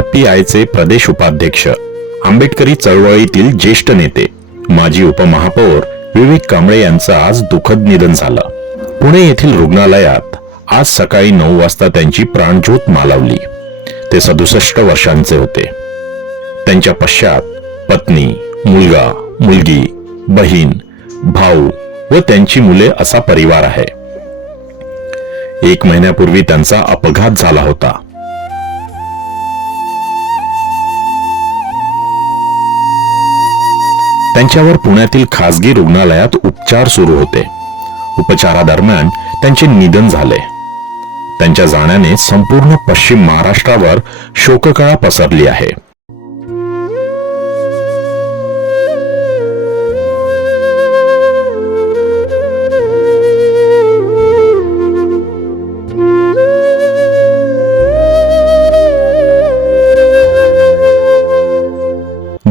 RPIचे प्रदेश उपाध्यक्ष, आंबेडकरी चळवळीतील ज्येष्ठ नेते, माजी उपमहापौर विवेक कांबळे यांचं आज दुःखद निधन झालं. पुणे येथील रुग्णालयात आज सकाळी 9 वाजता त्यांची प्राणज्योत मालवली. ते 67 वर्षांचे होते. त्यांच्या पश्चात पत्नी, मुलगा, मुलगी, बहीण, भाऊ व त्यांची मुले असा परिवार आहे. 1 महिन्यापूर्वी त्यांचा अपघात झाला होता. त्यांच्यावर पुण्यातील खासगी रुग्णालयात उपचार सुरू होते. उपचारादरम्यान त्यांचे निधन झाले. त्यांच्या जाण्याने संपूर्ण पश्चिम महाराष्ट्रावर शोककळा पसरली आहे.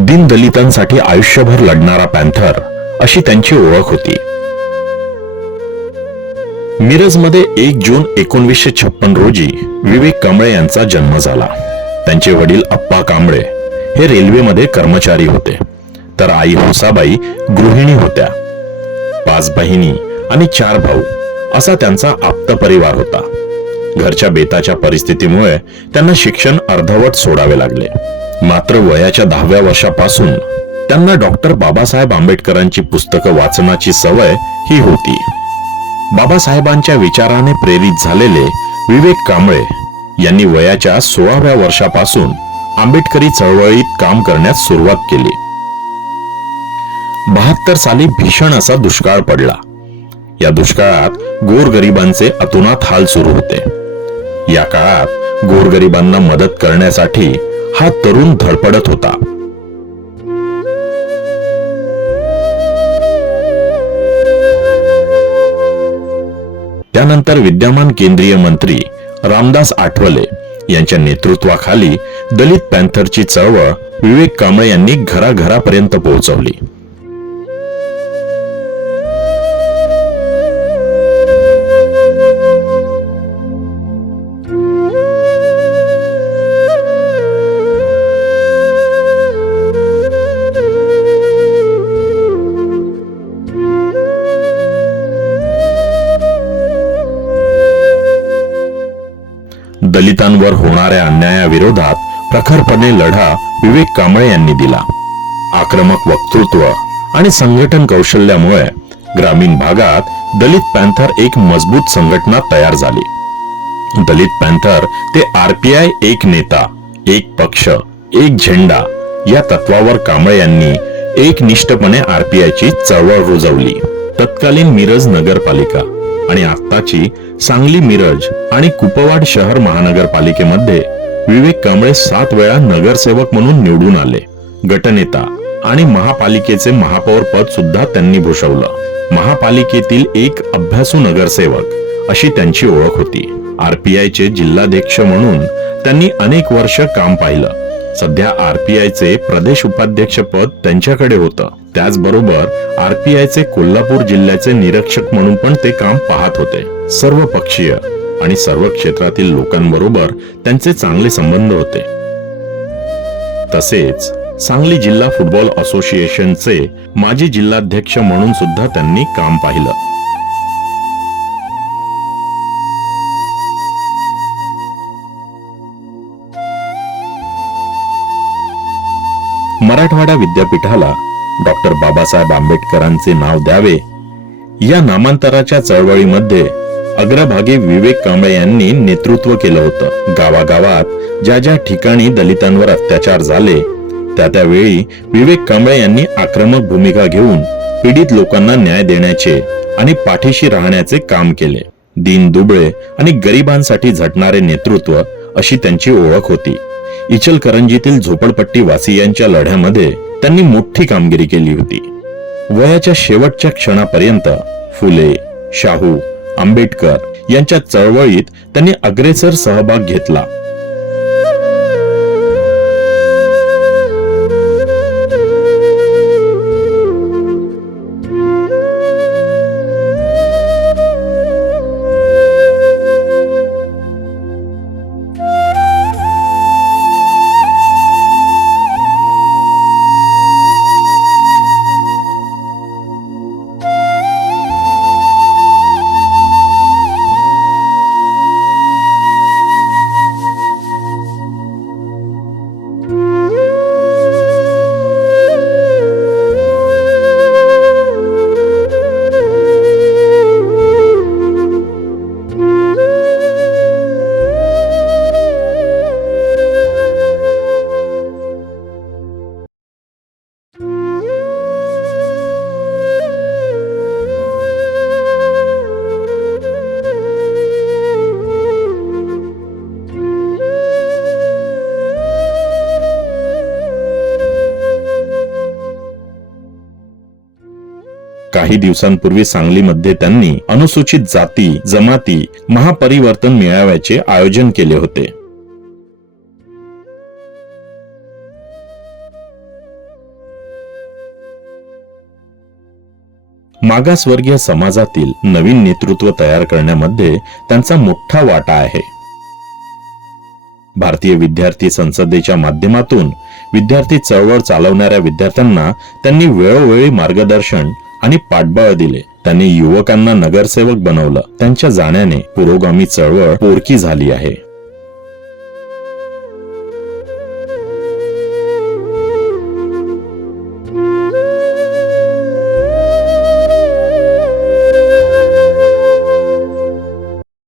दीनदलितांसाठी आयुष्यभर लढणारा पॅन्थर अशी त्यांची ओळख होती. मिरजमध्ये 1 जून 1956 रोजी विवेक कांबळे यांचा जन्म झाला. त्यांचे वडील अप्पा कांबळे हे रेल्वेमध्ये कर्मचारी होते, तर आई हुसाबाई गृहिणी होत्या. 5 बहिणी आणि 4 भाऊ असा त्यांचा आप्त परिवार होता. घरच्या बेताच्या परिस्थितीमुळे त्यांना शिक्षण अर्धवट सोडावे लागले. मात्र वयाच्या 10व्या वर्षापासून त्यांना डॉक्टर बाबासाहेब आंबेडकरांची पुस्तकं वाचनाची सवय ही होती. बाबासाहेबांच्या विचाराने प्रेरित झालेले विवेक कांबळे यांनी वयाच्या 16व्या वर्षापासून आंबेडकरी चळवळीत काम करण्यास सुरुवात केली. 72 साली भीषण असा दुष्काळ पडला. या दुष्काळात गोरगरिबांचे अतोनात हाल सुरू होते. या काळात गोरगरिबांना मदत करण्यासाठी हा तरुण धडपडत होता. त्यानंतर विद्यमान केंद्रीय मंत्री रामदास आठवले यांच्या नेतृत्वाखाली दलित पॅन्थरची चळवळ विवेक कांबळे यांनी घराघरापर्यंत पोहोचवली. दलितांवर होणाऱ्या अन्यायाविरोधात प्रखरपणे लढा विवेक कांबळे यांनी दिला. आक्रमक वक्तृत्व आणि संघटन कौशल्यामुळे ग्रामीण भागात दलित पॅन्थर एक मजबूत संघटना तयार झाली. दलित पॅन्थर ते RPI एक नेता, एक पक्ष, एक झेंडा या तत्वावर कांबळे यांनी एकनिष्ठपणे RPIची चळवळ रुजवली. तत्कालीन मिरज नगरपालिका आणि आत्ताची सांगली, मिरज आणि कुपवाड शहर महानगरपालिकेमध्ये विवेक कांबळे 7 वेळा नगरसेवक म्हणून निवडून आले. गटनेता आणि महापालिकेचे महापौर पद सुद्धा त्यांनी भूषवलं. महापालिकेतील एक अभ्यासू नगरसेवक अशी त्यांची ओळख होती. RPIचे जिल्हाध्यक्ष म्हणून त्यांनी अनेक वर्ष काम पाहिलं. सध्या RPIचे प्रदेश उपाध्यक्ष पद त्यांच्याकडे होतं. त्याचबरोबर RPIचे कोल्हापूर जिल्ह्याचे निरीक्षक म्हणून पण ते काम पाहत होते. सर्व पक्षीय आणि सर्व क्षेत्रातील लोकांबरोबर त्यांचे चांगले संबंध होते. तसेच सांगली जिल्हा फुटबॉल असोसिएशनचे माजी जिल्हाध्यक्ष म्हणून सुद्धा त्यांनी काम पाहिलं. मराठवाडा विद्यापीठाला डॉक्टर बाबासाहेब आंबेडकरांचे नाव द्यावे या नामांतराच्या चळवळीमध्ये अग्रभागी विवेक कांबळे यांनी नेतृत्व केलं होतं. गावागावात ज्या ज्या ठिकाणी दलितांवर अत्याचार झाले त्यावेळी विवेक कांबळे यांनी आक्रमक भूमिका घेऊन पीडित लोकांना न्याय देण्याचे आणि पाठीशी राहण्याचे काम केले. दीन दुबळे आणि गरिबांसाठी झटणारे नेतृत्व अशी त्यांची ओळख होती. इचलकरंजीतील झोपडपट्टी वासियांच्या लढ्यामध्ये त्यांनी मोठी कामगिरी केली होती. वयाच्या शेवटच्या क्षणापर्यंत फुले, शाहू, आंबेडकर यांच्या चळवळीत त्यांनी अग्रेसर सहभाग घेतला. काही दिवसांपूर्वी सांगलीमध्ये त्यांनी अनुसूचित जाती जमाती महापरिवर्तन मेळाव्याचे आयोजन केले होते. मागासवर्गीय समाजातील नवीन नेतृत्व तयार करण्यामध्ये त्यांचा मोठा वाटा आहे. भारतीय विद्यार्थी संसदेच्या माध्यमातून विद्यार्थी चळवळ चालवणाऱ्या विद्यार्थ्यांना त्यांनी वेळोवेळी मार्गदर्शन आणि पाठबळ दिले. त्यांनी युवकांना नगरसेवक बनवलं. त्यांच्या जाण्याने पुरोगामी चळवळ पोरकी झाली आहे.